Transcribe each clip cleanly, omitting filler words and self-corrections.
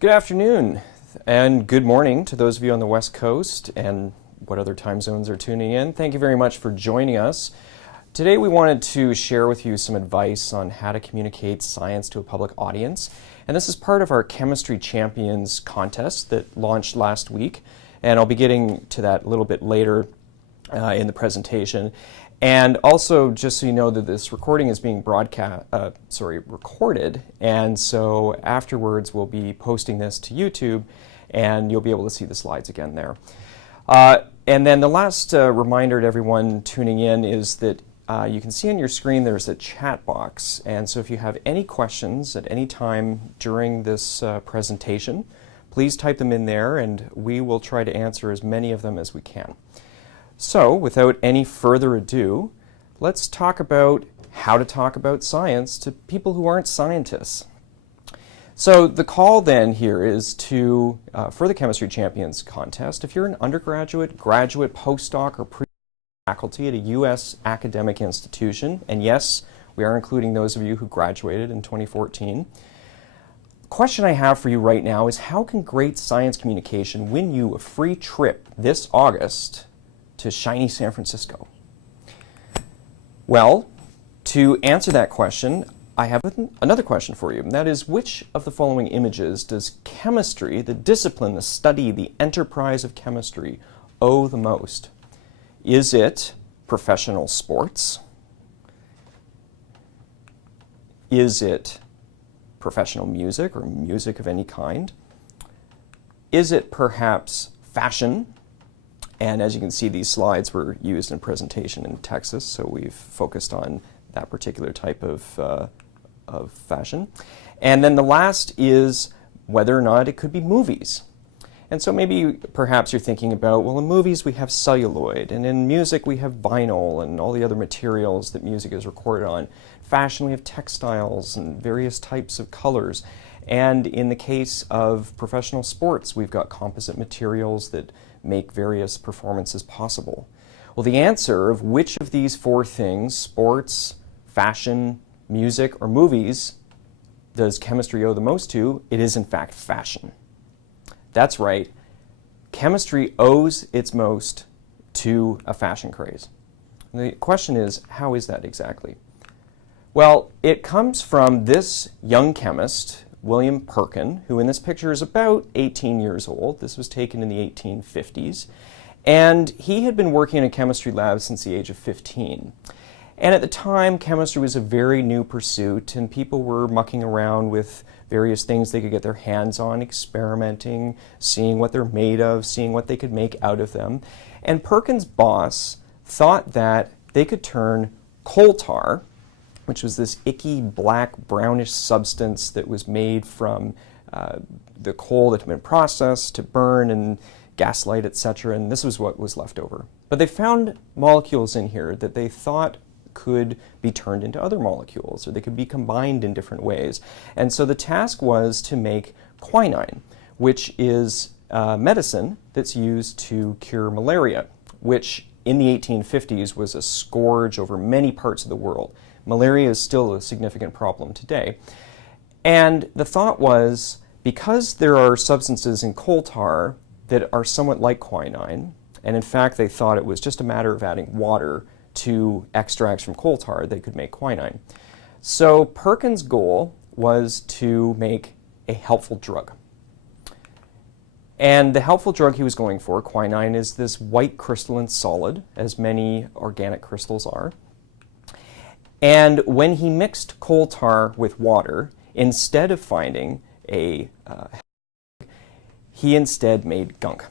Good afternoon and good morning to those of you on the West Coast and what other time zones are tuning in. Thank you very much for joining us. Today we wanted to share with you some advice on how to communicate science to a public audience. And this is part of our Chemistry Champions contest that launched last week. And I'll be getting to that a little bit later in the presentation. And also, just so you know that this recording is being recorded, and so afterwards we'll be posting this to YouTube, and you'll be able to see the slides again there. And then the last reminder to everyone tuning in is that you can see on your screen there's a chat box, and so if you have any questions at any time during this presentation, please type them in there, and we will try to answer as many of them as we can. So, without any further ado, let's talk about how to talk about science to people who aren't scientists. So the call then here is to, for the Chemistry Champions contest, if you're an undergraduate, graduate, postdoc, or pre-faculty at a U.S. academic institution, and yes, we are including those of you who graduated in 2014, the question I have for you right now is how can great science communication win you a free trip this August to shiny San Francisco? Well, to answer that question, I have another question for you, and that is, which of the following images does chemistry, the discipline, the study, the enterprise of chemistry, owe the most? Is it professional sports? Is it professional music or music of any kind? Is it perhaps fashion? And as you can see, these slides were used in a presentation in Texas, so we've focused on that particular type of fashion. And then the last is whether or not it could be movies. And so maybe perhaps you're thinking about, well, in movies we have celluloid, and in music we have vinyl and all the other materials that music is recorded on. Fashion, we have textiles and various types of colors. And in the case of professional sports, we've got composite materials that make various performances possible. Well, the answer of which of these four things, sports, fashion, music, or movies, does chemistry owe the most to? It is in fact fashion. That's right. Chemistry owes its most to a fashion craze. And the question is, how is that exactly? Well, it comes from this young chemist, William Perkin, who in this picture is about 18 years old. This was taken in the 1850s. And he had been working in a chemistry lab since the age of 15. And at the time, chemistry was a very new pursuit, and people were mucking around with various things they could get their hands on, experimenting, seeing what they're made of, seeing what they could make out of them. And Perkin's boss thought that they could turn coal tar, which was this icky black brownish substance that was made from the coal that had been processed to burn and gaslight, etc., and this was what was left over. But they found molecules in here that they thought could be turned into other molecules, or they could be combined in different ways. And so the task was to make quinine, which is medicine that's used to cure malaria, which in the 1850s was a scourge over many parts of the world. Malaria is still a significant problem today. And the thought was, because there are substances in coal tar that are somewhat like quinine, and in fact they thought it was just a matter of adding water to extracts from coal tar, they could make quinine. So Perkin's goal was to make a helpful drug. And the helpful drug he was going for, quinine, is this white crystalline solid, as many organic crystals are. And when he mixed coal tar with water, instead of finding he instead made gunk.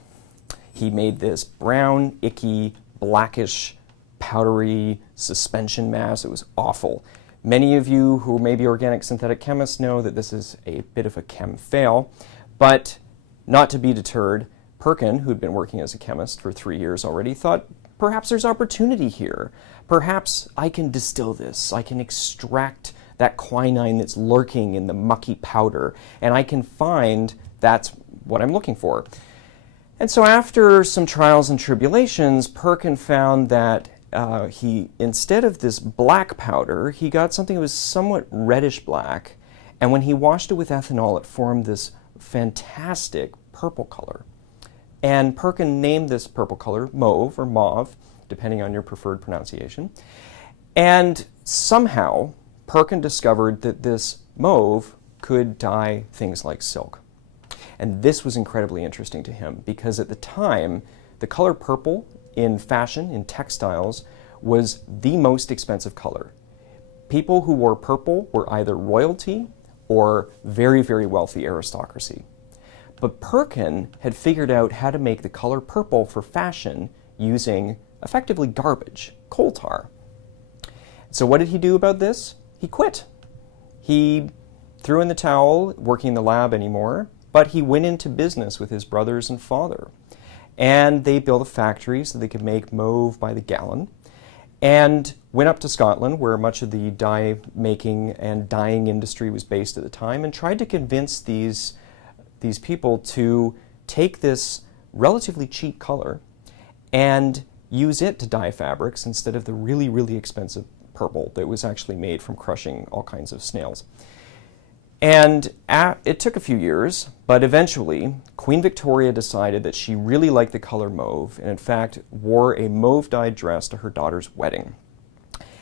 He made this brown, icky, blackish, powdery suspension mass. It was awful. Many of you who may be organic synthetic chemists know that this is a bit of a chem fail, but not to be deterred, Perkin, who'd been working as a chemist for 3 years already, thought perhaps there's opportunity here. Perhaps I can distill this. I can extract that quinine that's lurking in the mucky powder, and I can find that's what I'm looking for. And so after some trials and tribulations, Perkin found that instead of this black powder, he got something that was somewhat reddish black, and when he washed it with ethanol, it formed this fantastic purple color. And Perkin named this purple color mauve or mauve, depending on your preferred pronunciation. And somehow, Perkin discovered that this mauve could dye things like silk. And this was incredibly interesting to him because at the time, the color purple in fashion, in textiles, was the most expensive color. People who wore purple were either royalty or very, very wealthy aristocracy. But Perkin had figured out how to make the color purple for fashion using effectively garbage, coal tar. So what did he do about this? He quit. He threw in the towel, working in the lab anymore, but he went into business with his brothers and father. And they built a factory so they could make mauve by the gallon, and went up to Scotland, where much of the dye making and dyeing industry was based at the time, and tried to convince these people to take this relatively cheap color and use it to dye fabrics instead of the really, really expensive purple that was actually made from crushing all kinds of snails. And it took a few years, but eventually Queen Victoria decided that she really liked the color mauve and in fact wore a mauve-dyed dress to her daughter's wedding.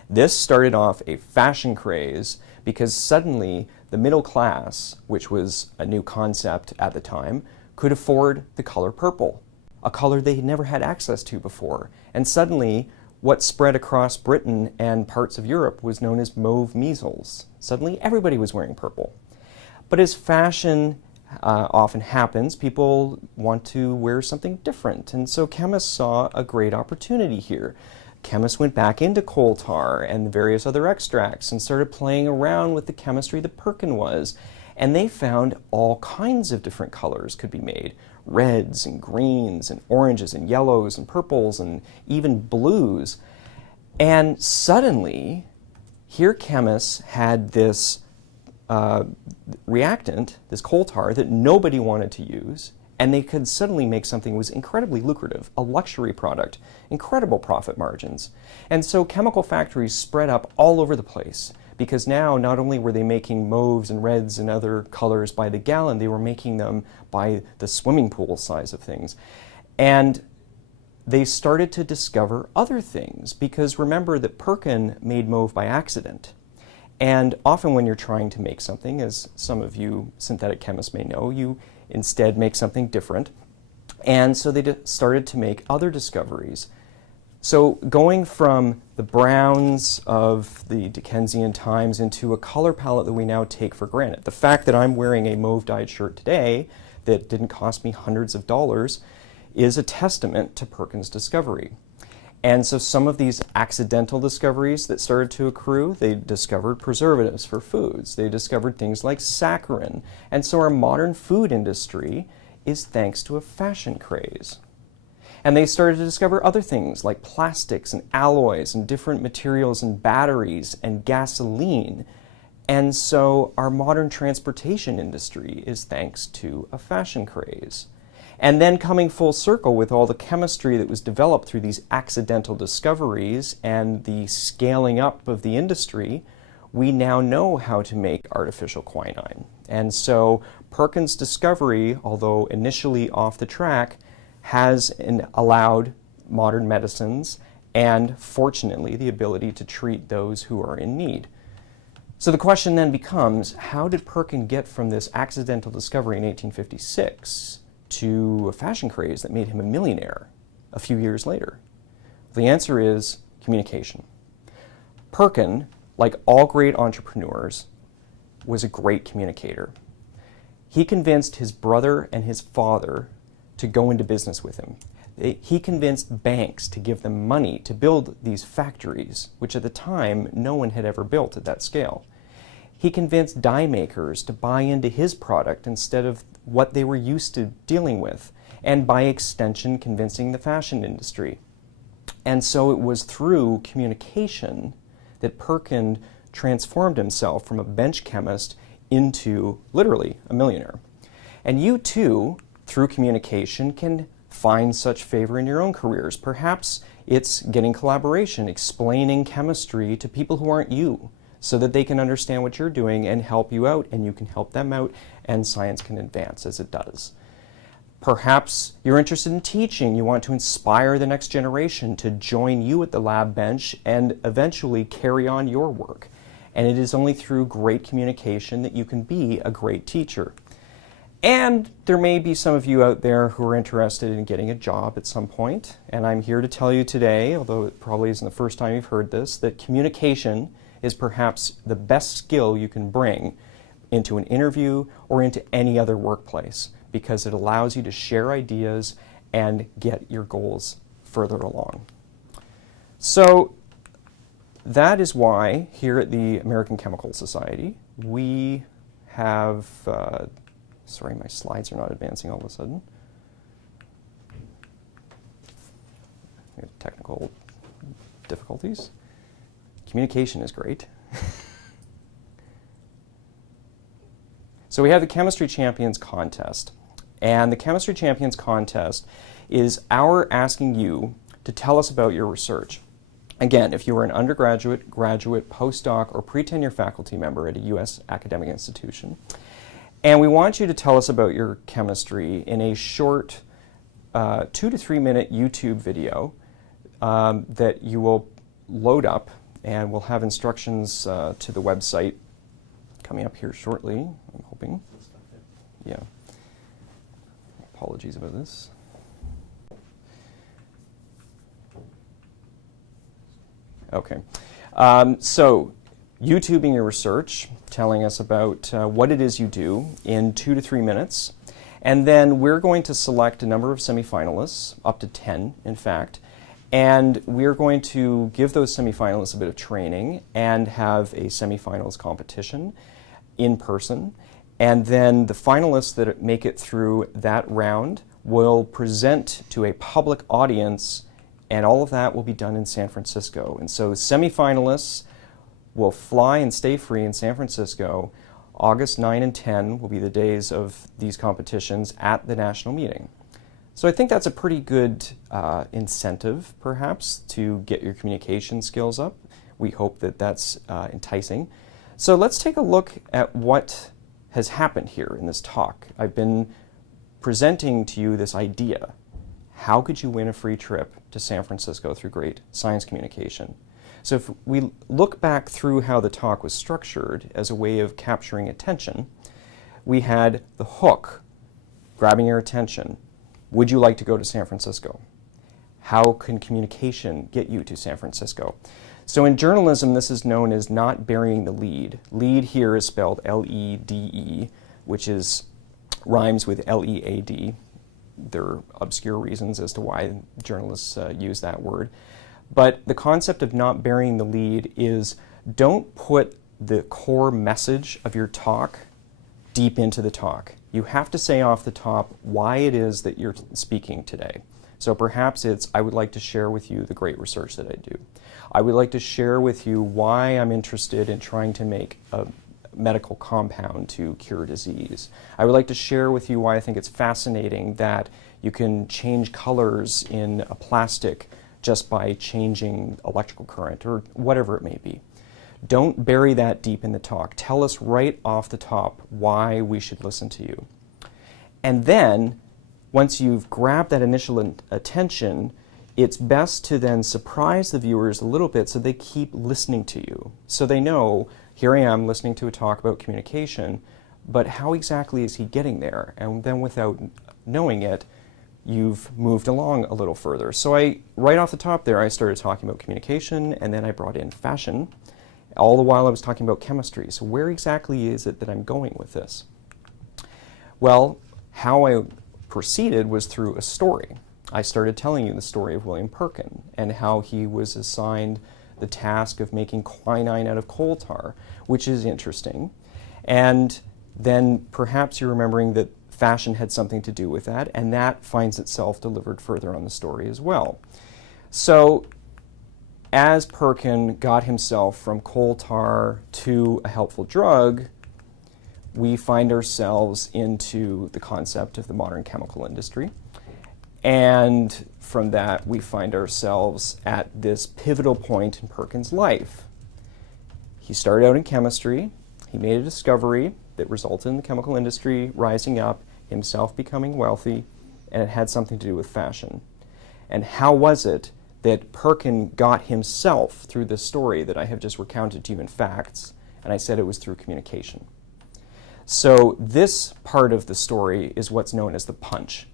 This started off a fashion craze because suddenly the middle class, which was a new concept at the time, could afford the color purple, a color they had never had access to before. And suddenly what spread across Britain and parts of Europe was known as mauve measles. Suddenly everybody was wearing purple. But as fashion often happens, people want to wear something different. And so chemists saw a great opportunity here. Chemists went back into coal tar and various other extracts and started playing around with the chemistry that Perkin was. And they found all kinds of different colors could be made. Reds and greens and oranges and yellows and purples and even blues. And suddenly, here chemists had this reactant, this coal tar, that nobody wanted to use, and they could suddenly make something that was incredibly lucrative, a luxury product, incredible profit margins. And so chemical factories spread up all over the place, because now not only were they making mauves and reds and other colors by the gallon, they were making them by the swimming pool size of things. And they started to discover other things, because remember that Perkin made mauve by accident. And often when you're trying to make something, as some of you synthetic chemists may know, you instead make something different. And so they started to make other discoveries. So going from the browns of the Dickensian times into a color palette that we now take for granted. The fact that I'm wearing a mauve-dyed shirt today that didn't cost me hundreds of dollars is a testament to Perkin's discovery. And so some of these accidental discoveries that started to accrue, they discovered preservatives for foods. They discovered things like saccharin. And so our modern food industry is thanks to a fashion craze. And they started to discover other things like plastics and alloys and different materials and batteries and gasoline. And so our modern transportation industry is thanks to a fashion craze. And then coming full circle with all the chemistry that was developed through these accidental discoveries and the scaling up of the industry, we now know how to make artificial quinine. And so Perkin's discovery, although initially off the track, has allowed modern medicines and, fortunately, the ability to treat those who are in need. So the question then becomes, how did Perkin get from this accidental discovery in 1856 to a fashion craze that made him a millionaire a few years later? The answer is communication. Perkin, like all great entrepreneurs, was a great communicator. He convinced his brother and his father to go into business with him. He convinced banks to give them money to build these factories, which at the time no one had ever built at that scale. He convinced dye makers to buy into his product instead of what they were used to dealing with, and by extension convincing the fashion industry. And so it was through communication that Perkin transformed himself from a bench chemist into literally a millionaire. And you too, through communication, can find such favor in your own careers. Perhaps it's getting collaboration, explaining chemistry to people who aren't you, so that they can understand what you're doing and help you out, and you can help them out, and science can advance as it does. Perhaps you're interested in teaching. You want to inspire the next generation to join you at the lab bench and eventually carry on your work. And it is only through great communication that you can be a great teacher. And there may be some of you out there who are interested in getting a job at some point. And I'm here to tell you today, although it probably isn't the first time you've heard this, that communication is perhaps the best skill you can bring into an interview or into any other workplace, because it allows you to share ideas and get your goals further along. So that is why here at the American Chemical Society we have, sorry, my slides are not advancing all of a sudden. We have technical difficulties. Communication is great. So we have the Chemistry Champions Contest. And the Chemistry Champions Contest is our asking you to tell us about your research. Again, if you are an undergraduate, graduate, postdoc, or pre-tenure faculty member at a U.S. academic institution, and we want you to tell us about your chemistry in a short 2 to 3 minute YouTube video that you will load up, and we'll have instructions to the website coming up here shortly, I'm hoping. Yeah. Apologies about this. Okay. So, YouTubing your research, telling us about what it is you do in 2 to 3 minutes. And then we're going to select a number of semifinalists, up to 10 in fact, and we're going to give those semifinalists a bit of training and have a semifinals competition in person. And then the finalists that make it through that round will present to a public audience, and all of that will be done in San Francisco. And so semifinalists will fly and stay free in San Francisco. August 9 and 10 will be the days of these competitions at the national meeting. So I think that's a pretty good incentive, perhaps, to get your communication skills up. We hope that that's enticing. So let's take a look at what has happened here in this talk. I've been presenting to you this idea. How could you win a free trip to San Francisco through great science communication? So if we look back through how the talk was structured as a way of capturing attention, we had the hook, grabbing your attention. Would you like to go to San Francisco? How can communication get you to San Francisco? So in journalism, this is known as not burying the lead. Lead here is spelled L-E-D-E, which rhymes with L-E-A-D. There are obscure reasons as to why journalists use that word. But the concept of not burying the lead is don't put the core message of your talk deep into the talk. You have to say off the top why it is that you're speaking today. So perhaps it's, I would like to share with you the great research that I do. I would like to share with you why I'm interested in trying to make a medical compound to cure disease. I would like to share with you why I think it's fascinating that you can change colors in a plastic just by changing electrical current, or whatever it may be. Don't bury that deep in the talk. Tell us right off the top why we should listen to you. And then, once you've grabbed that initial attention, it's best to then surprise the viewers a little bit so they keep listening to you. So they know, here I am listening to a talk about communication, but how exactly is he getting there? And then without knowing it, you've moved along a little further. So right off the top there, I started talking about communication, and then I brought in fashion. All the while I was talking about chemistry. So where exactly is it that I'm going with this? Well, how I proceeded was through a story. I started telling you the story of William Perkin and how he was assigned the task of making quinine out of coal tar, which is interesting. And then perhaps you're remembering that fashion had something to do with that, and that finds itself delivered further on the story as well. So as Perkin got himself from coal tar to a helpful drug, we find ourselves into the concept of the modern chemical industry. And from that, we find ourselves at this pivotal point in Perkin's life. He started out in chemistry, he made a discovery, that resulted in the chemical industry rising up, himself becoming wealthy, and it had something to do with fashion. And how was it that Perkin got himself through this story that I have just recounted to you in facts? And I said it was through communication. So this part of the story is what's known as the punch.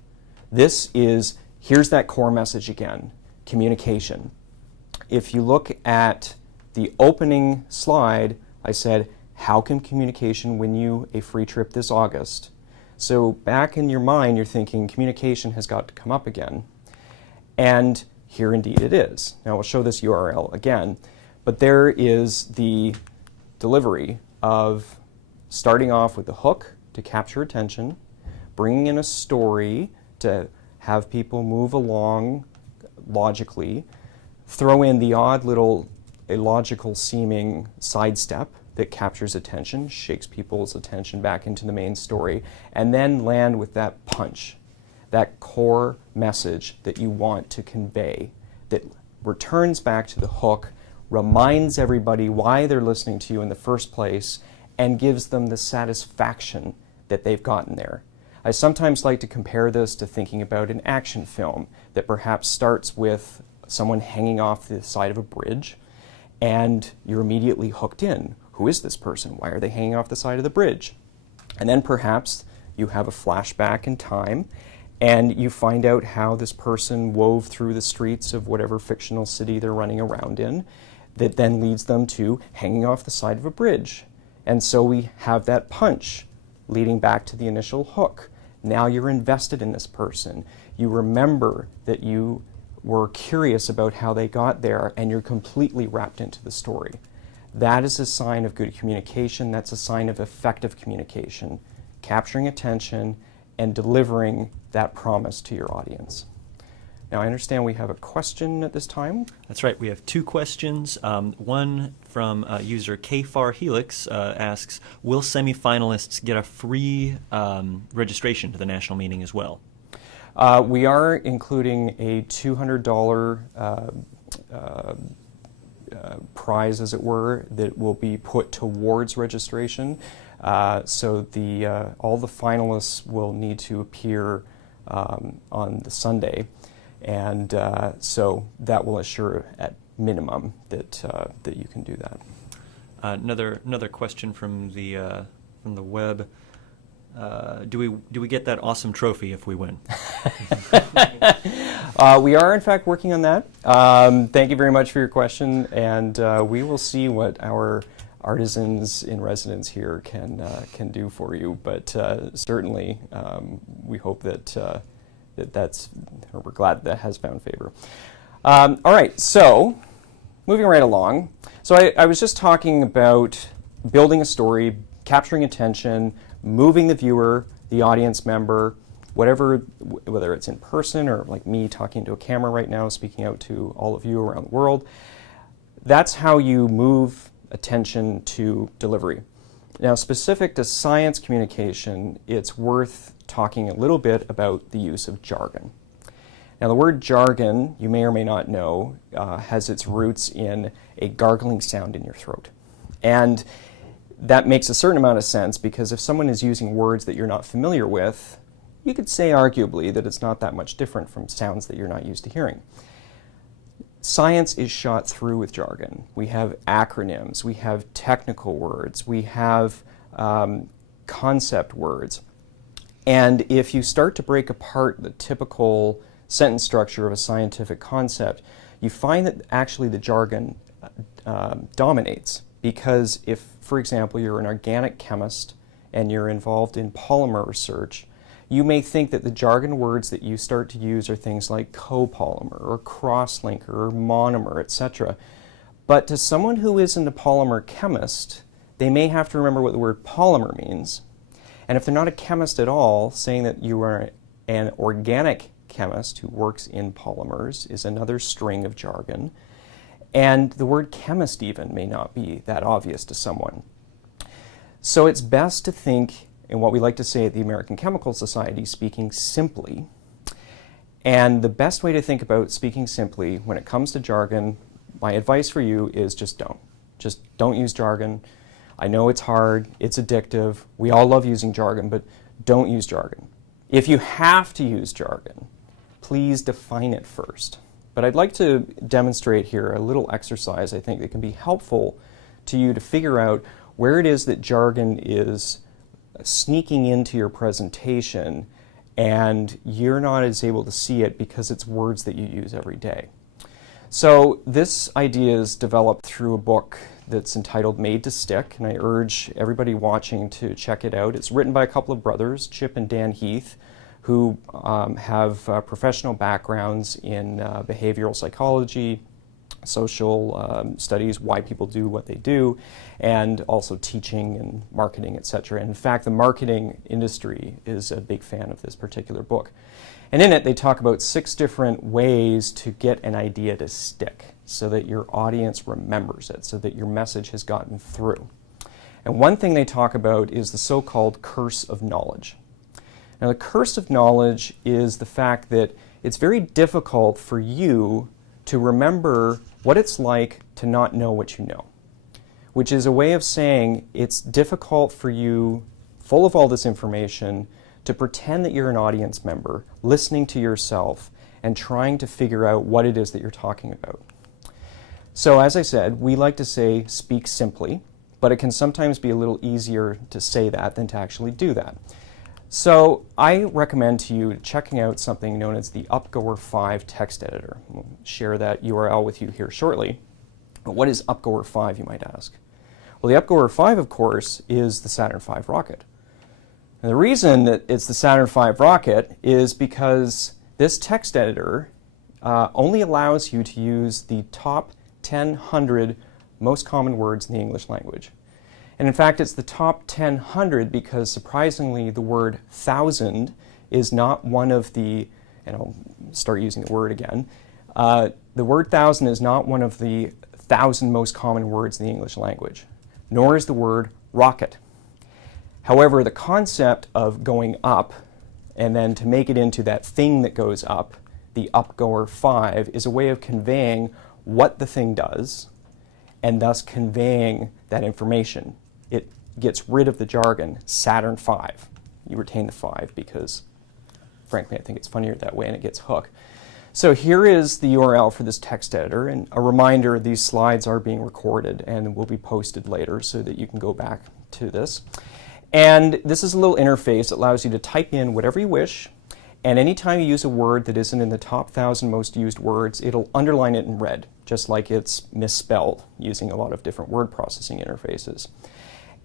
This is, here's that core message again, communication. If you look at the opening slide, I said, how can communication win you a free trip this August? So back in your mind, you're thinking communication has got to come up again. And here indeed it is. Now we'll show this URL again, but there is the delivery of starting off with a hook to capture attention, bringing in a story to have people move along logically, throw in the odd little illogical seeming sidestep that captures attention, shakes people's attention back into the main story, and then land with that punch, that core message that you want to convey, that returns back to the hook, reminds everybody why they're listening to you in the first place, and gives them the satisfaction that they've gotten there. I sometimes like to compare this to thinking about an action film that perhaps starts with someone hanging off the side of a bridge, and you're immediately hooked in. Who is this person? Why are they hanging off the side of the bridge? And then perhaps you have a flashback in time, and you find out how this person wove through the streets of whatever fictional city they're running around in, that then leads them to hanging off the side of a bridge. And so we have that punch leading back to the initial hook. Now you're invested in this person. You remember that you were curious about how they got there, and you're completely wrapped into the story. That is a sign of good communication. That's a sign of effective communication, capturing attention and delivering that promise to your audience. Now, I understand we have a question at this time. That's right. We have two questions. One from user KFARHelix asks, will semifinalists get a free registration to the national meeting as well? We are including a $200 prize, as it were, that will be put towards registration. So all the finalists will need to appear on the Sunday. And so that will assure at minimum that you can do that. Another question from the web. Do we get that awesome trophy if we win? We are in fact working on that. Thank you very much for your question, and we will see what our artisans in residence here can do for you. But certainly, we hope that. We're glad that has found favor. All right, so moving right along. So I was just talking about building a story, capturing attention, moving the viewer, the audience member, whether it's in person or like me talking to a camera right now, speaking out to all of you around the world. That's how you move attention to delivery. Now, specific to science communication, it's worth talking a little bit about the use of jargon. Now, the word jargon, you may or may not know, has its roots in a gargling sound in your throat. And that makes a certain amount of sense, because if someone is using words that you're not familiar with, you could say arguably that it's not that much different from sounds that you're not used to hearing. Science is shot through with jargon. We have acronyms, we have technical words, we have concept words. And if you start to break apart the typical sentence structure of a scientific concept, you find that actually the jargon dominates. Because if, for example, you're an organic chemist and you're involved in polymer research, you may think that the jargon words that you start to use are things like copolymer or crosslinker or monomer, etc. But to someone who isn't a polymer chemist, they may have to remember what the word polymer means. And if they're not a chemist at all, saying that you are an organic chemist who works in polymers is another string of jargon. And the word chemist even may not be that obvious to someone. So it's best to think in what we like to say at the American Chemical Society, speaking simply. And the best way to think about speaking simply when it comes to jargon, my advice for you is just don't. Just don't use jargon. I know it's hard, it's addictive, we all love using jargon, but don't use jargon. If you have to use jargon, please define it first. But I'd like to demonstrate here a little exercise I think that can be helpful to you to figure out where it is that jargon is sneaking into your presentation and you're not as able to see it because it's words that you use every day. So this idea is developed through a book that's entitled Made to Stick, and I urge everybody watching to check it out. It's written by a couple of brothers, Chip and Dan Heath, who have professional backgrounds in behavioral psychology, social studies, why people do what they do, and also teaching and marketing, etc. And in fact, the marketing industry is a big fan of this particular book. And in it, they talk about 6 different ways to get an idea to stick so that your audience remembers it, so that your message has gotten through. And one thing they talk about is the so-called curse of knowledge. Now, the curse of knowledge is the fact that it's very difficult for you to remember what it's like to not know what you know, which is a way of saying it's difficult for you, full of all this information, to pretend that you're an audience member, listening to yourself, and trying to figure out what it is that you're talking about. So as I said, we like to say speak simply, but it can sometimes be a little easier to say that than to actually do that. So I recommend to you checking out something known as the Upgoer 5 text editor. We'll share that URL with you here shortly. But what is Upgoer 5, you might ask? Well, the Upgoer 5, of course, is the Saturn V rocket. And the reason that it's the Saturn V rocket is because this text editor only allows you to use the top 100 most common words in the English language. And in fact, it's the top 100 because surprisingly the word thousand is not one of the, and I'll start using the word again, the word thousand is not one of the 1,000 most common words in the English language, nor is the word rocket. However, the concept of going up and then to make it into that thing that goes up, the Upgoer 5, is a way of conveying what the thing does and thus conveying that information. It gets rid of the jargon, Saturn V. You retain the 5 because, frankly, I think it's funnier that way and it gets hook. So here is the URL for this text editor, and a reminder, these slides are being recorded and will be posted later so that you can go back to this. And this is a little interface that allows you to type in whatever you wish, and anytime you use a word that isn't in the top 1,000 most used words, it'll underline it in red, just like it's misspelled using a lot of different word processing interfaces.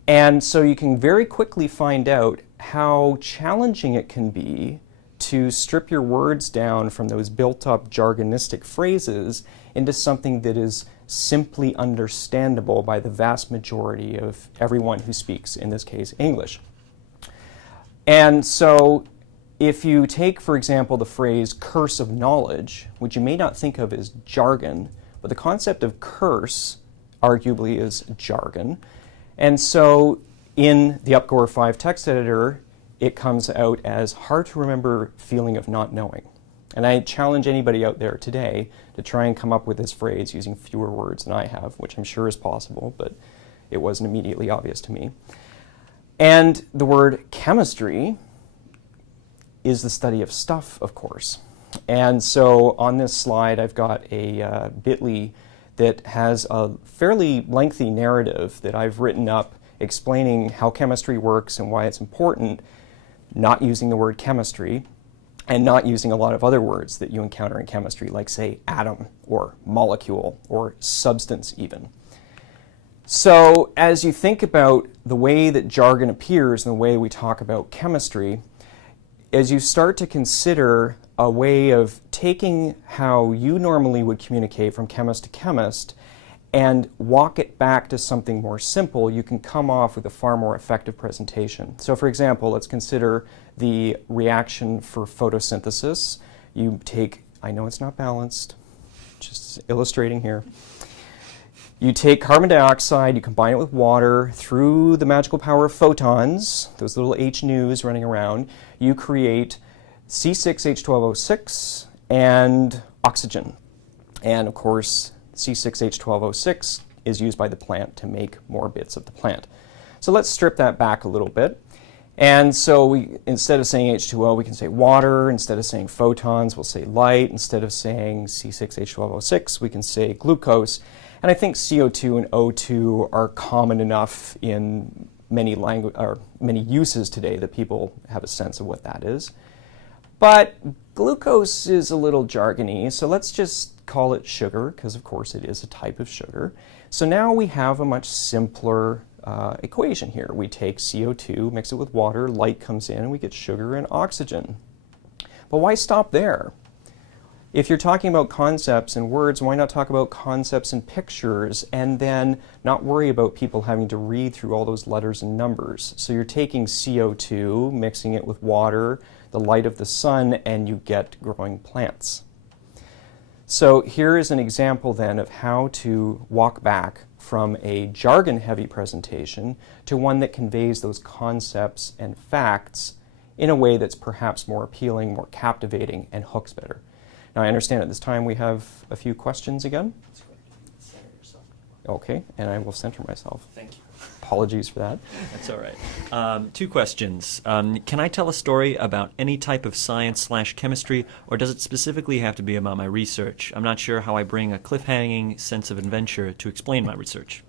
And so you can very quickly find out how challenging it can be to strip your words down from those built-up jargonistic phrases into something that is simply understandable by the vast majority of everyone who speaks, in this case, English. And so if you take, for example, the phrase curse of knowledge, which you may not think of as jargon, but the concept of curse arguably is jargon. And so in the Upgoer 5 text editor, it comes out as hard to remember feeling of not knowing. And I challenge anybody out there today to try and come up with this phrase using fewer words than I have, which I'm sure is possible, but it wasn't immediately obvious to me. And the word chemistry is the study of stuff, of course. And so on this slide, I've got a bit.ly that has a fairly lengthy narrative that I've written up explaining how chemistry works and why it's important, not using the word chemistry, and not using a lot of other words that you encounter in chemistry, like, say, atom, or molecule, or substance even. So as you think about the way that jargon appears and the way we talk about chemistry, as you start to consider a way of taking how you normally would communicate from chemist to chemist and walk it back to something more simple, you can come off with a far more effective presentation. So for example, let's consider the reaction for photosynthesis. You take, I know it's not balanced, just illustrating here. You take carbon dioxide, you combine it with water, through the magical power of photons, those little H news running around, you create C6H12O6 and oxygen. And of course, C6H12O6 is used by the plant to make more bits of the plant. So let's strip that back a little bit. And so instead of saying H2O, we can say water. Instead of saying photons, we'll say light. Instead of saying C6H12O6, we can say glucose. And I think CO2 and O2 are common enough in many uses today that people have a sense of what that is. But glucose is a little jargony, so let's just call it sugar, because of course it is a type of sugar. So now we have a much simpler equation here. We take CO2, mix it with water, light comes in, and we get sugar and oxygen. But why stop there? If you're talking about concepts and words, why not talk about concepts and pictures and then not worry about people having to read through all those letters and numbers? So you're taking CO2, mixing it with water, the light of the sun, and you get growing plants. So here is an example then of how to walk back from a jargon-heavy presentation to one that conveys those concepts and facts in a way that's perhaps more appealing, more captivating, and hooks better. Now, I understand at this time we have a few questions again. Center yourself. Okay, and I will center myself. Thank you. Apologies for that. That's all right. Two questions. Can I tell a story about any type of science/chemistry, or does it specifically have to be about my research? I'm not sure how I bring a cliffhanging sense of adventure to explain my research.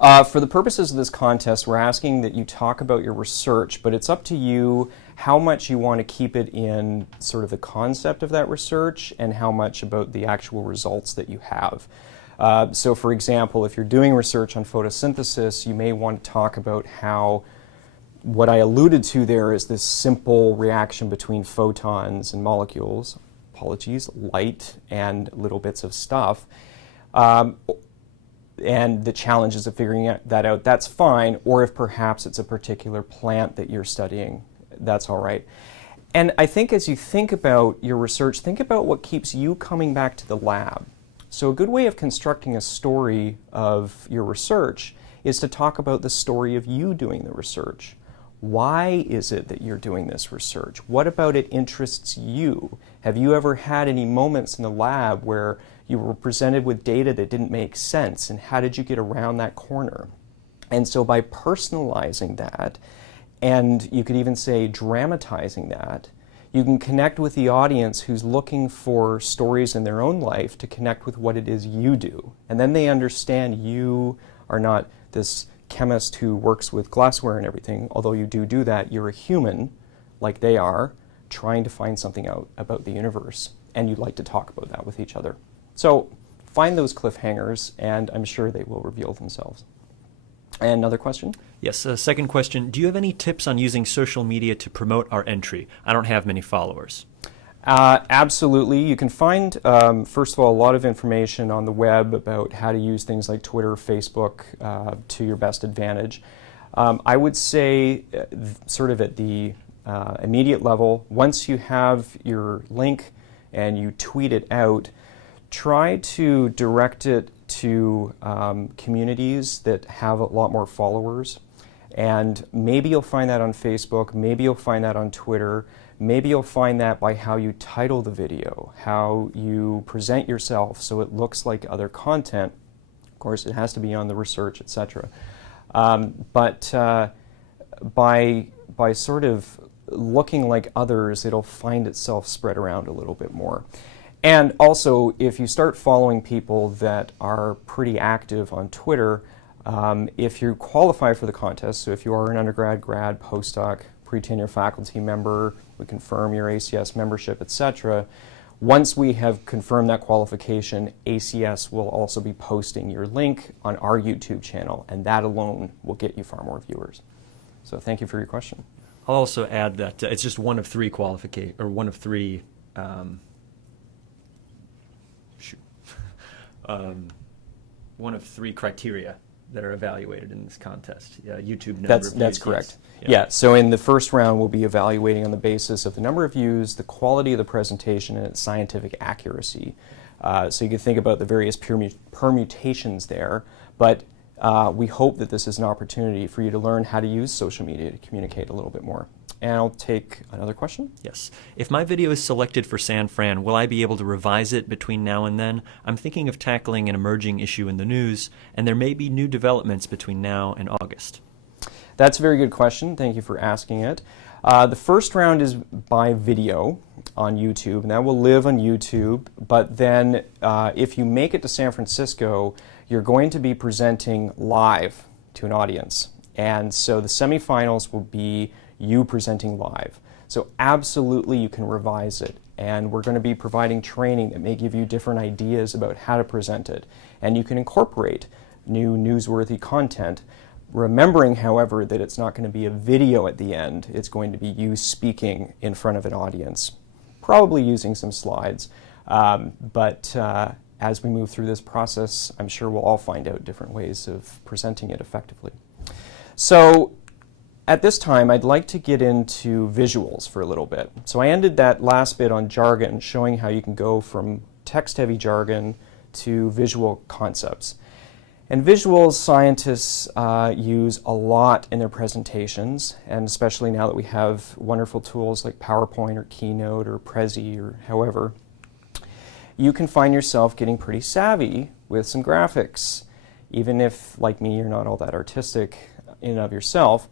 For the purposes of this contest, we're asking that you talk about your research, but it's up to you how much you want to keep it in sort of the concept of that research and how much about the actual results that you have. So for example, if you're doing research on photosynthesis, you may want to talk about how what I alluded to there is this simple reaction between photons and molecules, apologies, light and little bits of stuff. And the challenges of figuring that out, that's fine. Or if perhaps it's a particular plant that you're studying, that's all right. And I think as you think about your research, think about what keeps you coming back to the lab. So a good way of constructing a story of your research is to talk about the story of you doing the research. Why is it that you're doing this research? What about it interests you? Have you ever had any moments in the lab where you were presented with data that didn't make sense, and how did you get around that corner? And so by personalizing that, and you could even say dramatizing that, you can connect with the audience who's looking for stories in their own life to connect with what it is you do. And then they understand you are not this chemist who works with glassware and everything, although you do that. You're a human, like they are, trying to find something out about the universe, and you'd like to talk about that with each other. So find those cliffhangers, and I'm sure they will reveal themselves. And another question? Yes, second question. Do you have any tips on using social media to promote our entry? I don't have many followers. Absolutely. You can find, first of all, a lot of information on the web about how to use things like Twitter, Facebook to your best advantage. I would say, sort of at the immediate level, once you have your link and you tweet it out, try to direct it to communities that have a lot more followers. And maybe you'll find that on Facebook, maybe you'll find that on Twitter, maybe you'll find that by how you title the video, how you present yourself so it looks like other content. Of course, it has to be on the research, etc. But by sort of looking like others, it'll find itself spread around a little bit more. And also, if you start following people that are pretty active on Twitter, if you qualify for the contest, so if you are an undergrad, grad, postdoc, pre-tenure faculty member, we confirm your ACS membership, etc., once we have confirmed that qualification, ACS will also be posting your link on our YouTube channel, and that alone will get you far more viewers. So thank you for your question. I'll also add that it's just one of three one of three criteria that are evaluated in this contest. YouTube number of views. That's correct. Yes. Yeah, so in the first round, we'll be evaluating on the basis of the number of views, the quality of the presentation, and its scientific accuracy. So you can think about the various permutations there, but we hope that this is an opportunity for you to learn how to use social media to communicate a little bit more. And I'll take another question. Yes. If my video is selected for San Fran, will I be able to revise it between now and then? I'm thinking of tackling an emerging issue in the news, and there may be new developments between now and August. That's a very good question. Thank you for asking it. The first round is by video on YouTube, and that will live on YouTube. But then if you make it to San Francisco, you're going to be presenting live to an audience. And so the semifinals will be you presenting live. So absolutely you can revise it. And we're going to be providing training that may give you different ideas about how to present it. And you can incorporate new newsworthy content, remembering, however, that it's not going to be a video at the end. It's going to be you speaking in front of an audience, probably using some slides. But as we move through this process, I'm sure we'll all find out different ways of presenting it effectively. So at this time, I'd like to get into visuals for a little bit. So I ended that last bit on jargon, showing how you can go from text-heavy jargon to visual concepts. And visuals scientists use a lot in their presentations, and especially now that we have wonderful tools like PowerPoint or Keynote or Prezi or however, you can find yourself getting pretty savvy with some graphics, even if, like me, you're not all that artistic in and of yourself.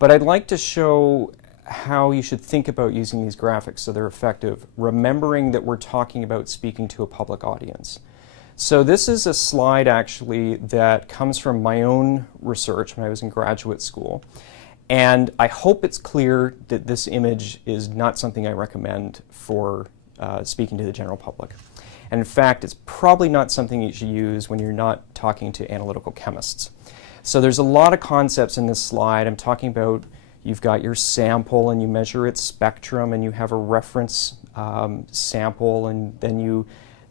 But I'd like to show how you should think about using these graphics so they're effective, remembering that we're talking about speaking to a public audience. So this is a slide actually that comes from my own research when I was in graduate school. And I hope it's clear that this image is not something I recommend for speaking to the general public. And in fact, it's probably not something you should use when you're not talking to analytical chemists. So there's a lot of concepts in this slide. I'm talking about you've got your sample and you measure its spectrum and you have a reference sample, and then you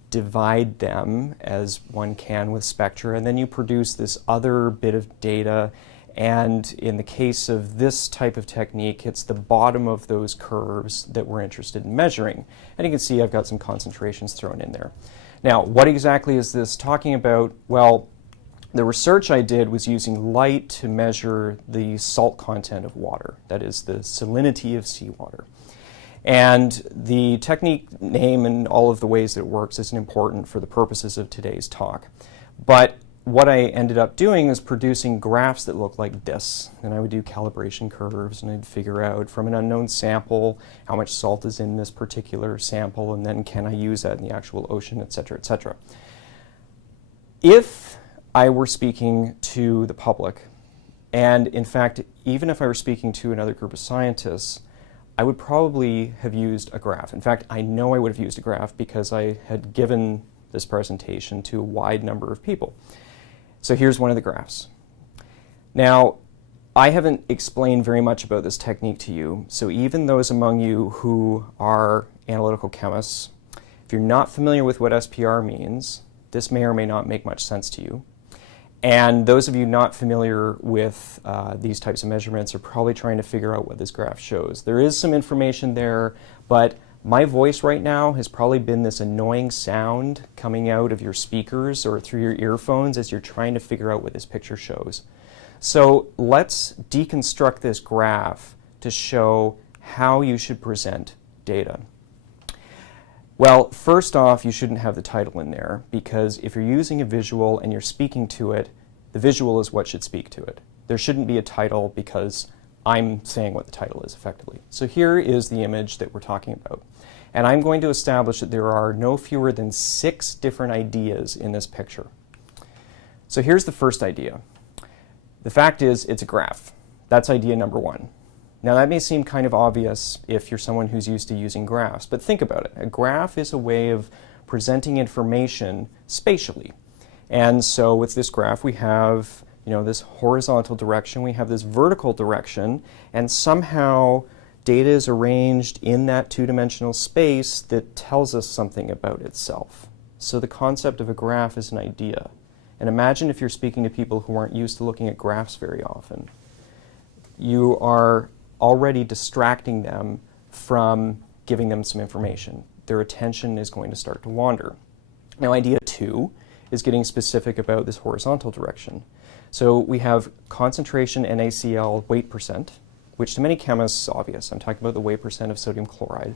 divide them as one can with spectra, and then you produce this other bit of data. And in the case of this type of technique, it's the bottom of those curves that we're interested in measuring. And you can see I've got some concentrations thrown in there. Now, what exactly is this talking about? Well, the research I did was using light to measure the salt content of water, that is, the salinity of seawater. And the technique name and all of the ways that it works isn't important for the purposes of today's talk. But what I ended up doing is producing graphs that look like this. And I would do calibration curves, and I'd figure out from an unknown sample how much salt is in this particular sample, and then can I use that in the actual ocean, et cetera, et cetera. If I were speaking to the public, and in fact, even if I were speaking to another group of scientists, I would probably have used a graph. In fact, I know I would have used a graph because I had given this presentation to a wide number of people. So here's one of the graphs. Now, I haven't explained very much about this technique to you, so even those among you who are analytical chemists, if you're not familiar with what SPR means, this may or may not make much sense to you. And those of you not familiar with these types of measurements are probably trying to figure out what this graph shows. There is some information there, but my voice right now has probably been this annoying sound coming out of your speakers or through your earphones as you're trying to figure out what this picture shows. So let's deconstruct this graph to show how you should present data. Well, first off, you shouldn't have the title in there, because if you're using a visual and you're speaking to it, the visual is what should speak to it. There shouldn't be a title because I'm saying what the title is effectively. So here is the image that we're talking about. And I'm going to establish that there are no fewer than 6 different ideas in this picture. So here's the first idea. The fact is, it's a graph. That's idea number 1. Now that may seem kind of obvious if you're someone who's used to using graphs, but think about it. A graph is a way of presenting information spatially. And so with this graph we have, this horizontal direction, we have this vertical direction, and somehow data is arranged in that two-dimensional space that tells us something about itself. So the concept of a graph is an idea. And imagine if you're speaking to people who aren't used to looking at graphs very often. You are already distracting them from giving them some information. Their attention is going to start to wander. Now, idea 2 is getting specific about this horizontal direction. So we have concentration NaCl weight percent, which to many chemists is obvious. I'm talking about the weight percent of sodium chloride,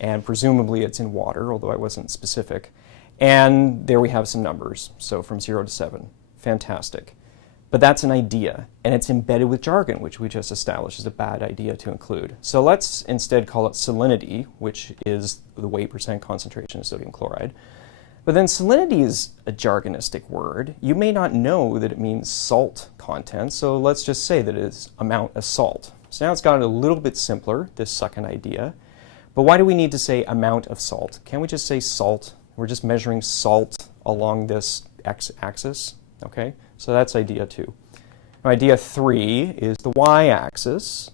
and presumably it's in water, although I wasn't specific. And there we have some numbers, so from 0 to 7. Fantastic. But that's an idea, and it's embedded with jargon, which we just established is a bad idea to include. So let's instead call it salinity, which is the weight % concentration of sodium chloride. But then salinity is a jargonistic word. You may not know that it means salt content, so let's just say that it is amount of salt. So now it's gotten a little bit simpler, this second idea. But why do we need to say amount of salt? Can't we just say salt? We're just measuring salt along this x-axis, okay? So that's idea 2. Now, idea 3 is the y-axis.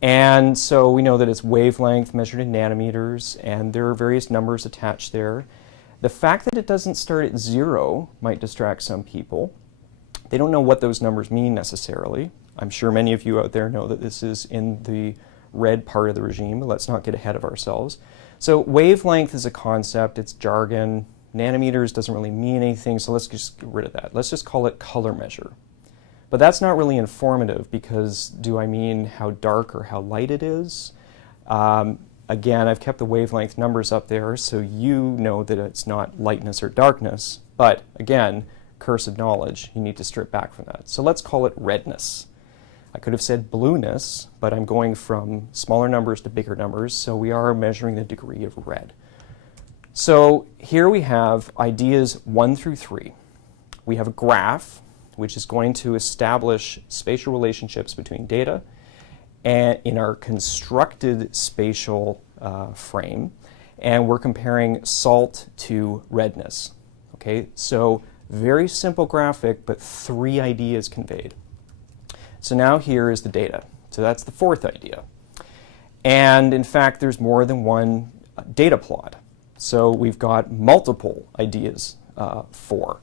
And so we know that it's wavelength measured in nanometers, and there are various numbers attached there. The fact that it doesn't start at 0 might distract some people. They don't know what those numbers mean necessarily. I'm sure many of you out there know that this is in the red part of the regime, but let's not get ahead of ourselves. So wavelength is a concept, it's jargon. Nanometers doesn't really mean anything, so let's just get rid of that. Let's just call it color measure. But that's not really informative, because do I mean how dark or how light it is? Again, I've kept the wavelength numbers up there so you know that it's not lightness or darkness. But again, curse of knowledge, you need to strip back from that. So let's call it redness. I could have said blueness, but I'm going from smaller numbers to bigger numbers, so we are measuring the degree of red. So here we have ideas 1 through 3. We have a graph, which is going to establish spatial relationships between data and in our constructed spatial frame, and we're comparing salt to redness. Okay, so very simple graphic, but 3 ideas conveyed. So now here is the data. So that's the 4th idea. And in fact, there's more than one data plot. So we've got multiple ideas 4.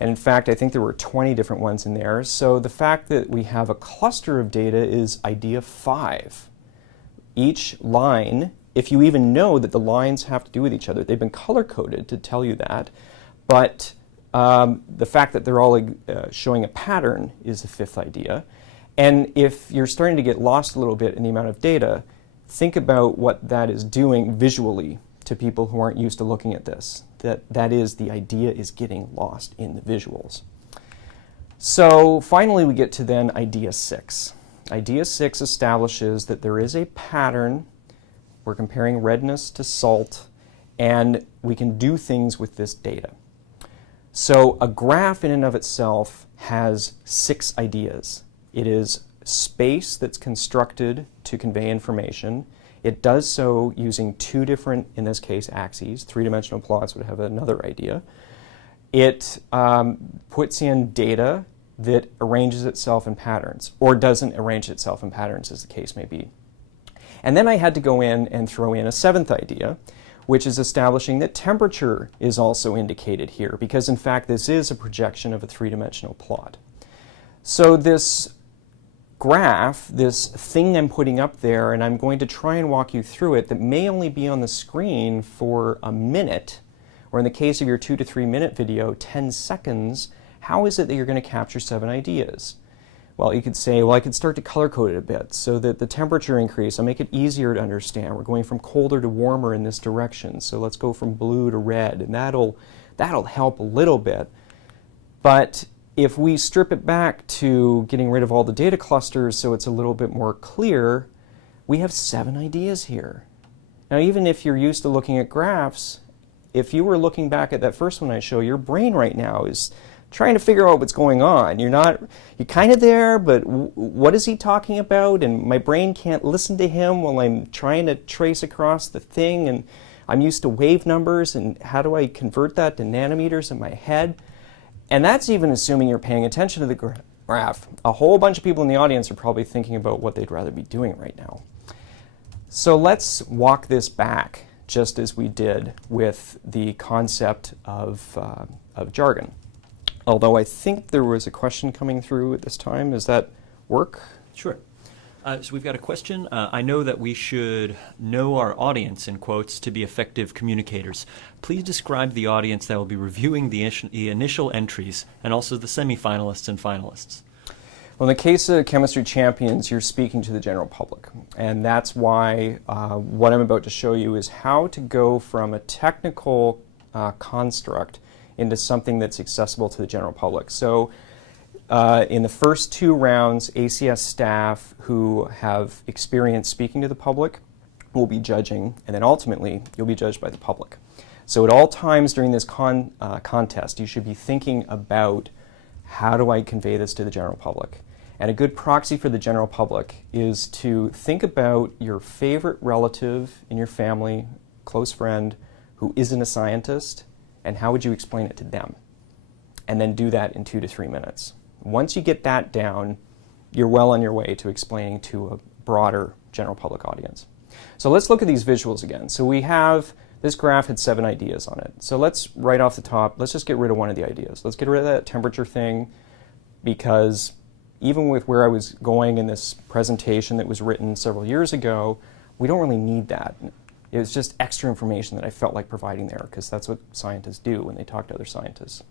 And in fact, I think there were 20 different ones in there. So the fact that we have a cluster of data is idea 5. Each line, if you even know that the lines have to do with each other, they've been color-coded to tell you that, but the fact that they're all showing a pattern is the 5th idea. And if you're starting to get lost a little bit in the amount of data, think about what that is doing visually to people who aren't used to looking at this. That is, the idea is getting lost in the visuals. So finally we get to then idea 6. Idea 6 establishes that there is a pattern. We're comparing redness to salt, and we can do things with this data. So a graph in and of itself has 6 ideas. It is space that's constructed to convey information. It does so using 2 different, in this case, axes. 3-dimensional plots would have another idea. It puts in data that arranges itself in patterns, or doesn't arrange itself in patterns, as the case may be. And then I had to go in and throw in a 7th idea, which is establishing that temperature is also indicated here, because in fact this is a projection of a 3-dimensional plot. So this graph, this thing I'm putting up there, and I'm going to try and walk you through it, that may only be on the screen for a minute, or in the case of your 2 to 3 minute video, 10 seconds, how is it that you're going to capture 7 ideas? Well, you could say, well, I could start to color code it a bit so that the temperature increase, I'll make it easier to understand. We're going from colder to warmer in this direction, so let's go from blue to red, and that'll help a little bit. But if we strip it back to getting rid of all the data clusters so it's a little bit more clear, we have 7 ideas here. Now, even if you're used to looking at graphs, if you were looking back at that first one I showed, your brain right now is trying to figure out what's going on. You're kind of there, but what is he talking about? And my brain can't listen to him while I'm trying to trace across the thing, and I'm used to wave numbers, and how do I convert that to nanometers in my head? And that's even assuming you're paying attention to the graph. A whole bunch of people in the audience are probably thinking about what they'd rather be doing right now. So let's walk this back, just as we did with the concept of jargon. Although I think there was a question coming through at this time. Does that work? Sure. So we've got a question. I know that we should know our audience, in quotes, to be effective communicators. Please describe the audience that will be reviewing the initial entries and also the semifinalists and finalists. Well, in the case of Chemistry Champions, you're speaking to the general public. And that's why what I'm about to show you is how to go from a technical construct into something that's accessible to the general public. So in the first 2 rounds, ACS staff who have experience speaking to the public will be judging, and then ultimately you'll be judged by the public. So at all times during this contest, you should be thinking about, how do I convey this to the general public? And a good proxy for the general public is to think about your favorite relative in your family, close friend, who isn't a scientist, and how would you explain it to them? And then do that in 2 to 3 minutes. Once you get that down, you're well on your way to explaining to a broader general public audience. So let's look at these visuals again. So we have, this graph had 7 ideas on it. So let's, right off the top, let's just get rid of one of the ideas. Let's get rid of that temperature thing, because even with where I was going in this presentation that was written several years ago, we don't really need that. It was just extra information that I felt like providing there, because that's what scientists do when they talk to other scientists.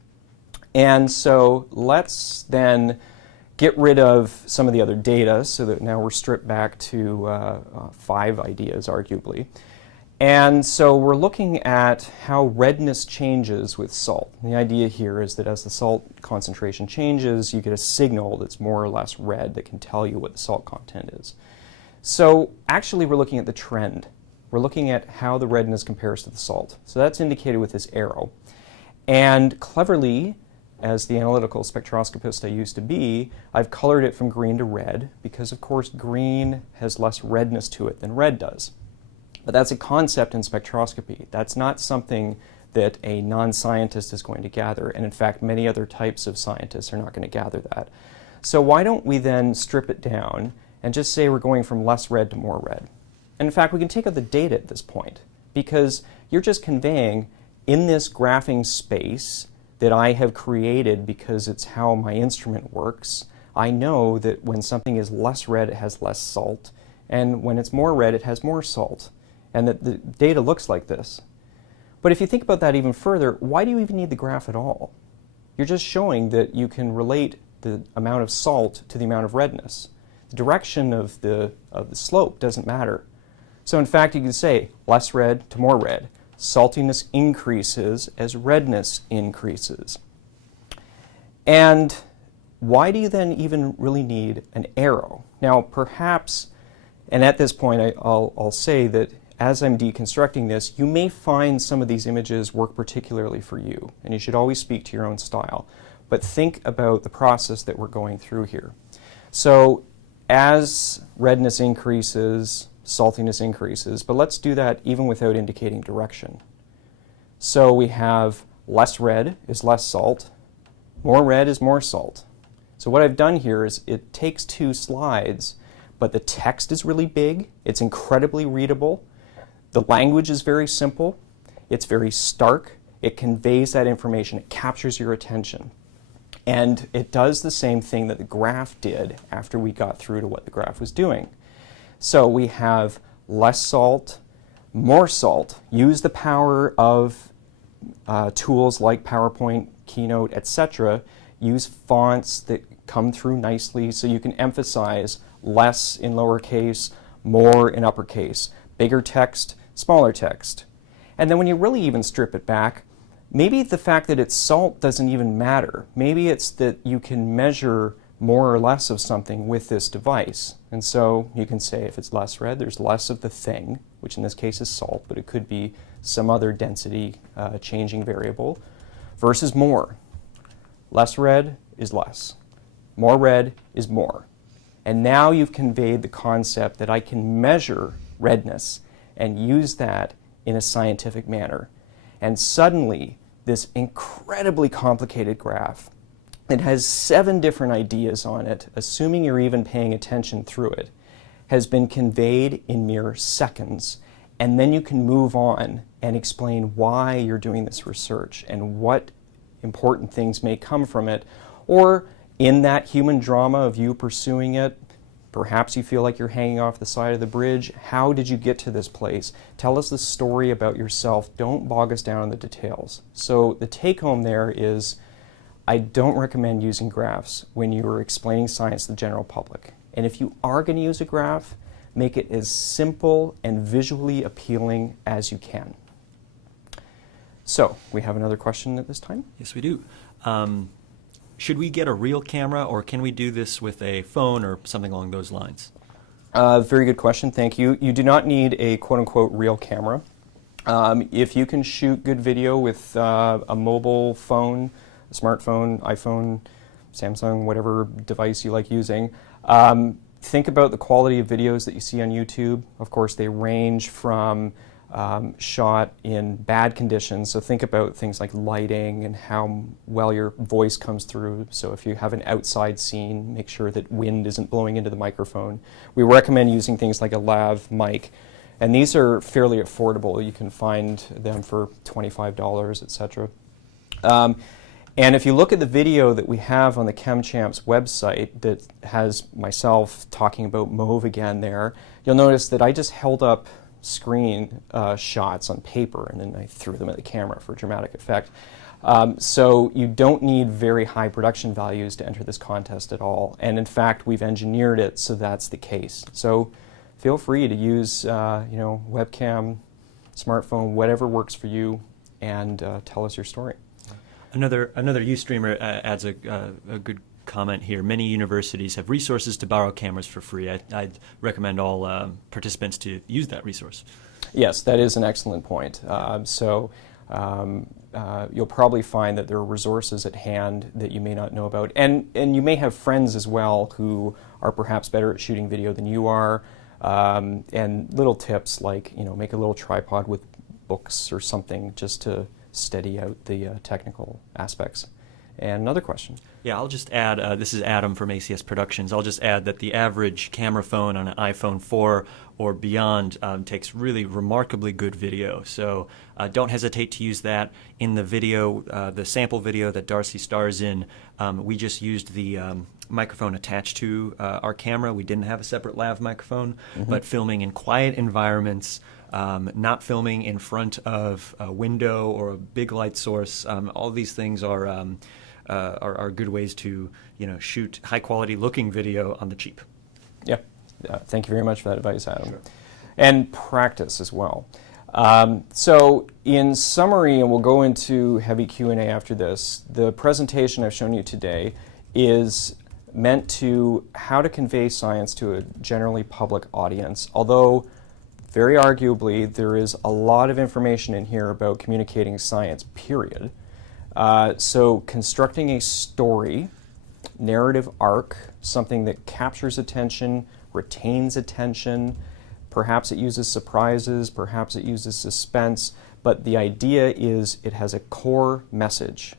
And so let's then get rid of some of the other data, so that now we're stripped back to 5 ideas, arguably. And so we're looking at how redness changes with salt. And the idea here is that as the salt concentration changes, you get a signal that's more or less red that can tell you what the salt content is. So actually we're looking at the trend. We're looking at how the redness compares to the salt. So that's indicated with this arrow. And cleverly, as the analytical spectroscopist I used to be, I've colored it from green to red, because of course green has less redness to it than red does. But that's a concept in spectroscopy. That's not something that a non-scientist is going to gather, and in fact many other types of scientists are not going to gather that. So why don't we then strip it down and just say we're going from less red to more red? And in fact we can take out the data at this point, because you're just conveying in this graphing space that I have created because it's how my instrument works. I know that when something is less red it has less salt, and when it's more red it has more salt. And that the data looks like this. But if you think about that even further, why do you even need the graph at all? You're just showing that you can relate the amount of salt to the amount of redness. The direction of the slope doesn't matter. So in fact you can say less red to more red. Saltiness increases as redness increases. And why do you then even really need an arrow? Now perhaps, and at this point I'll say that as I'm deconstructing this, you may find some of these images work particularly for you, and you should always speak to your own style. But think about the process that we're going through here. So as redness increases, saltiness increases, but let's do that even without indicating direction. So we have less red is less salt, more red is more salt. So what I've done here is it takes 2 slides, but the text is really big, it's incredibly readable. The language is very simple, it's very stark, it conveys that information, it captures your attention. And it does the same thing that the graph did after we got through to what the graph was doing. So we have less salt, more salt. Use the power of tools like PowerPoint, Keynote, etc. Use fonts that come through nicely so you can emphasize less in lowercase, more in uppercase. Bigger text, smaller text. And then when you really even strip it back, maybe the fact that it's salt doesn't even matter. Maybe it's that you can measure more or less of something with this device. And so you can say if it's less red, there's less of the thing, which in this case is salt, but it could be some other density changing variable, versus more. Less red is less. More red is more. And now you've conveyed the concept that I can measure redness and use that in a scientific manner. And suddenly, this incredibly complicated graph that has 7 different ideas on it, assuming you're even paying attention through it, has been conveyed in mere seconds. And then you can move on and explain why you're doing this research and what important things may come from it, or in that human drama of you pursuing it, perhaps you feel like you're hanging off the side of the bridge. How did you get to this place? Tell us the story about yourself. Don't bog us down in the details. So the take home there is, I don't recommend using graphs when you are explaining science to the general public. And if you are going to use a graph, make it as simple and visually appealing as you can. So we have another question at this time. Yes, we do. Should we get a real camera, or can we do this with a phone or something along those lines? Very good question, thank you. You do not need a quote-unquote real camera. If you can shoot good video with a mobile phone, a smartphone, iPhone, Samsung, whatever device you like using, think about the quality of videos that you see on YouTube. Of course, they range from shot in bad conditions, so think about things like lighting and how well your voice comes through. So if you have an outside scene, make sure that wind isn't blowing into the microphone. We recommend using things like a lav mic, and these are fairly affordable. You can find them for $25, etc. And if you look at the video that we have on the ChemChamps website that has myself talking about mauve again there, you'll notice that I just held up screen shots on paper and then I threw them at the camera for dramatic effect. So you don't need very high production values to enter this contest at all. And in fact, we've engineered it so that's the case. So feel free to use webcam, smartphone, whatever works for you, and tell us your story. Another Ustreamer adds a good comment here. Many universities have resources to borrow cameras for free. I'd recommend all participants to use that resource. Yes, that is an excellent point. You'll probably find that there are resources at hand that you may not know about. And you may have friends as well who are perhaps better at shooting video than you are. And little tips like, make a little tripod with books or something just to steady out the technical aspects. And another question. Yeah, I'll just add, this is Adam from ACS Productions. I'll just add that the average camera phone on an iPhone 4 or beyond takes really remarkably good video. So don't hesitate to use that. In the video, the sample video that Darcy stars in, we just used the microphone attached to our camera. We didn't have a separate lav microphone, but filming in quiet environments, not filming in front of a window or a big light source. All these things are good ways to shoot high quality looking video on the cheap. Yeah, thank you very much for that advice, Adam. Sure. And practice as well. So in summary, and we'll go into heavy Q&A after this, the presentation I've shown you today is meant to how to convey science to a generally public audience, although very arguably there is a lot of information in here about communicating science, period. So constructing a story, narrative arc, something that captures attention, retains attention, perhaps it uses surprises, perhaps it uses suspense, but the idea is it has a core message.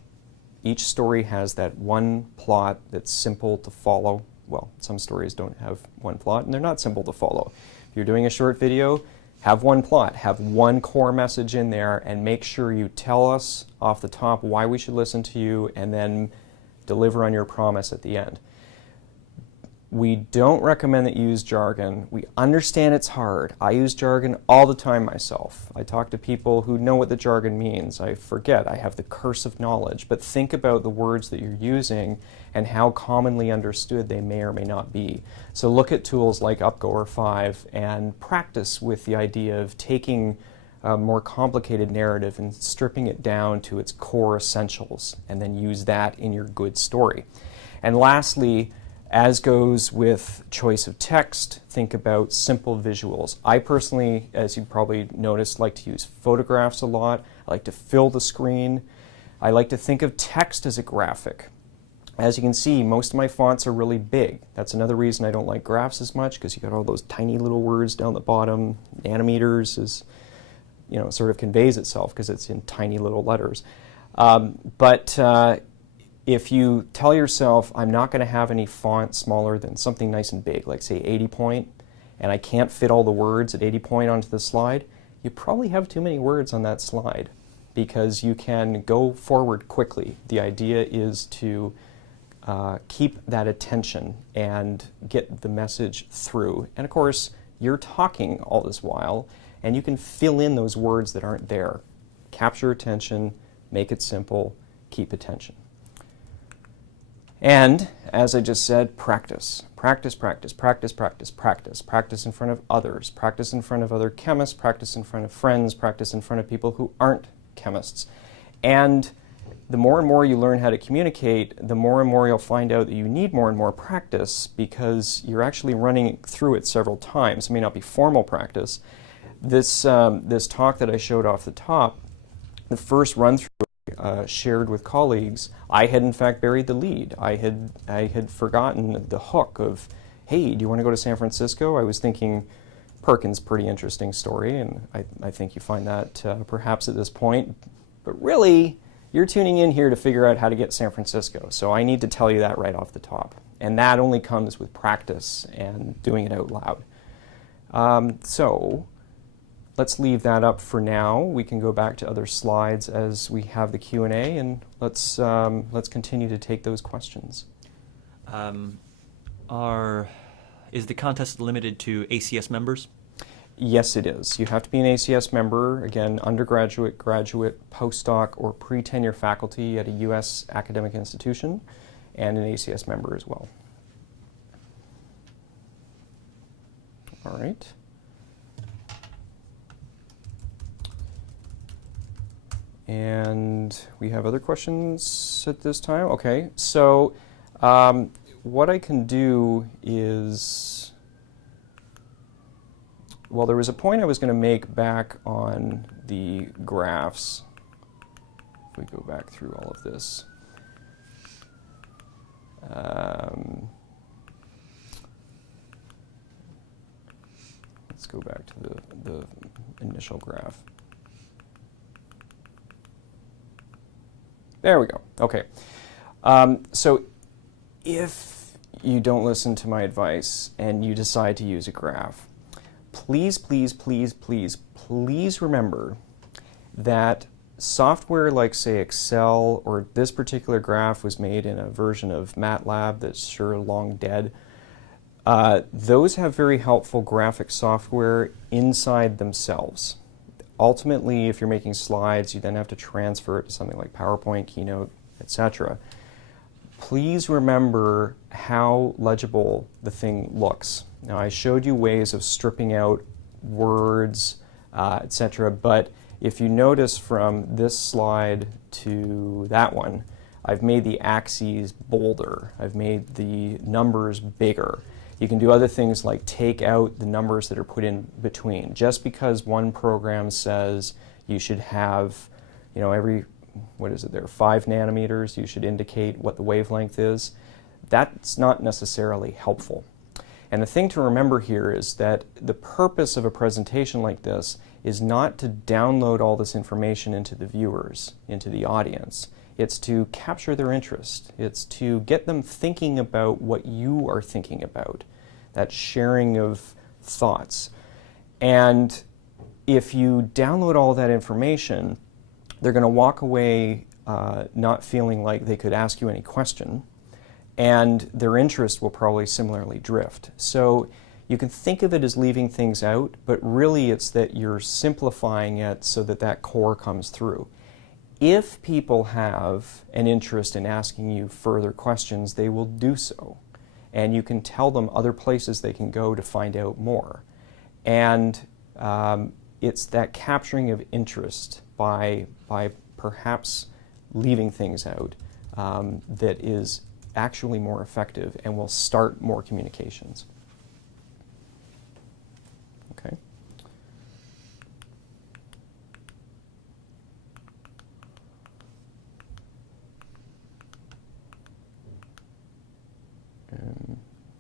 Each story has that one plot that's simple to follow. Well, some stories don't have one plot and they're not simple to follow. If you're doing a short video, have one plot, have one core message in there, and make sure you tell us off the top why we should listen to you and then deliver on your promise at the end. We don't recommend that you use jargon. We understand it's hard. I use jargon all the time myself. I talk to people who know what the jargon means. I forget. I have the curse of knowledge. But think about the words that you're using and how commonly understood they may or may not be. So look at tools like UpGo 5 and practice with the idea of taking a more complicated narrative and stripping it down to its core essentials, and then use that in your good story. And lastly, as goes with choice of text, think about simple visuals. I personally, as you probably noticed, like to use photographs a lot. I like to fill the screen. I like to think of text as a graphic. As you can see, most of my fonts are really big. That's another reason I don't like graphs as much, because you got all those tiny little words down the bottom. Nanometers is, it sort of conveys itself because it's in tiny little letters. If you tell yourself, I'm not going to have any font smaller than something nice and big, like say 80 point, and I can't fit all the words at 80 point onto the slide, you probably have too many words on that slide because you can go forward quickly. The idea is to keep that attention and get the message through. And of course, you're talking all this while, and you can fill in those words that aren't there. Capture attention, make it simple, keep attention. And, as I just said, practice. Practice, practice, practice, practice, practice. Practice in front of others. Practice in front of other chemists. Practice in front of friends. Practice in front of people who aren't chemists. And the more and more you learn how to communicate, the more and more you'll find out that you need more and more practice because you're actually running through it several times. It may not be formal practice. This talk that I showed off the top, the first run-through shared with colleagues, I had in fact buried the lead. I had forgotten the hook of, hey, do you want to go to San Francisco? I was thinking Perkins, pretty interesting story, and I think you find that perhaps at this point. But really, you're tuning in here to figure out how to get to San Francisco. So I need to tell you that right off the top. And that only comes with practice and doing it out loud. So let's leave that up for now. We can go back to other slides as we have the Q&A, and let's continue to take those questions. Is the contest limited to ACS members? Yes, it is. You have to be an ACS member, again, undergraduate, graduate, postdoc, or pre-tenure faculty at a U.S. academic institution, and an ACS member as well. All right. And we have other questions at this time. Okay, so what I can do is, well, there was a point I was going to make back on the graphs. If we go back through all of this. Let's go back to the initial graph. There we go. Okay. So if you don't listen to my advice and you decide to use a graph, please, please, please, please, please remember that software like, say, Excel, or this particular graph was made in a version of MATLAB that's sure long dead. Those have very helpful graphic software inside themselves. Ultimately, if you're making slides, you then have to transfer it to something like PowerPoint, Keynote, etc. Please remember how legible the thing looks. Now, I showed you ways of stripping out words, etc., but if you notice from this slide to that one, I've made the axes bolder. I've made the numbers bigger. You can do other things like take out the numbers that are put in between. Just because one program says you should have, you know, every, what is it there, 5 nanometers, you should indicate what the wavelength is, that's not necessarily helpful. And the thing to remember here is that the purpose of a presentation like this is not to download all this information into the viewers, into the audience. It's to capture their interest. It's to get them thinking about what you are thinking about, that sharing of thoughts. And if you download all that information, they're going to walk away not feeling like they could ask you any question, and their interest will probably similarly drift. So you can think of it as leaving things out, but really it's that you're simplifying it so that that core comes through. If people have an interest in asking you further questions, they will do so. And you can tell them other places they can go to find out more. And it's that capturing of interest by perhaps leaving things out that is actually more effective and will start more communications. Okay.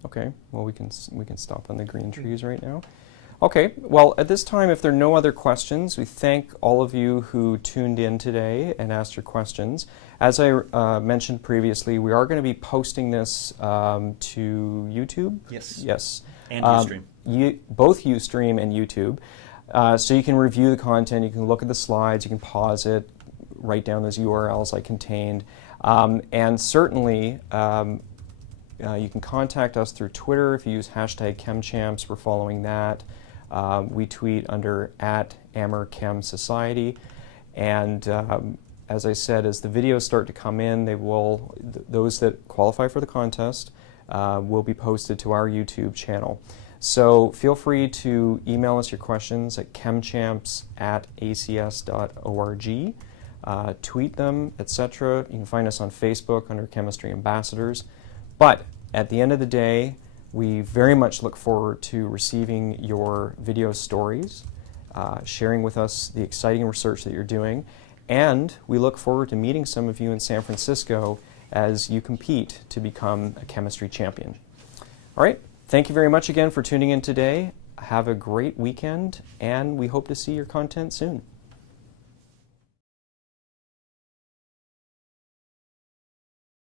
Okay, well, we can stop on the green trees right now. Okay, well, at this time, if there are no other questions, we thank all of you who tuned in today and asked your questions. As I mentioned previously, we are going to be posting this to YouTube. Yes. Yes. And Ustream. Both Ustream and YouTube. So you can review the content, you can look at the slides, you can pause it, write down those URLs I contained. And certainly, you can contact us through Twitter if you use hashtag ChemChamps. We're following that. We tweet under @AmherChemSociety. And as I said, as the videos start to come in, they will, those that qualify for the contest will be posted to our YouTube channel. So feel free to email us your questions at chemchamps@acs.org. tweet them, etc. You can find us on Facebook under Chemistry Ambassadors. But at the end of the day, we very much look forward to receiving your video stories, sharing with us the exciting research that you're doing, and we look forward to meeting some of you in San Francisco as you compete to become a chemistry champion. All right, thank you very much again for tuning in today. Have a great weekend, and we hope to see your content soon.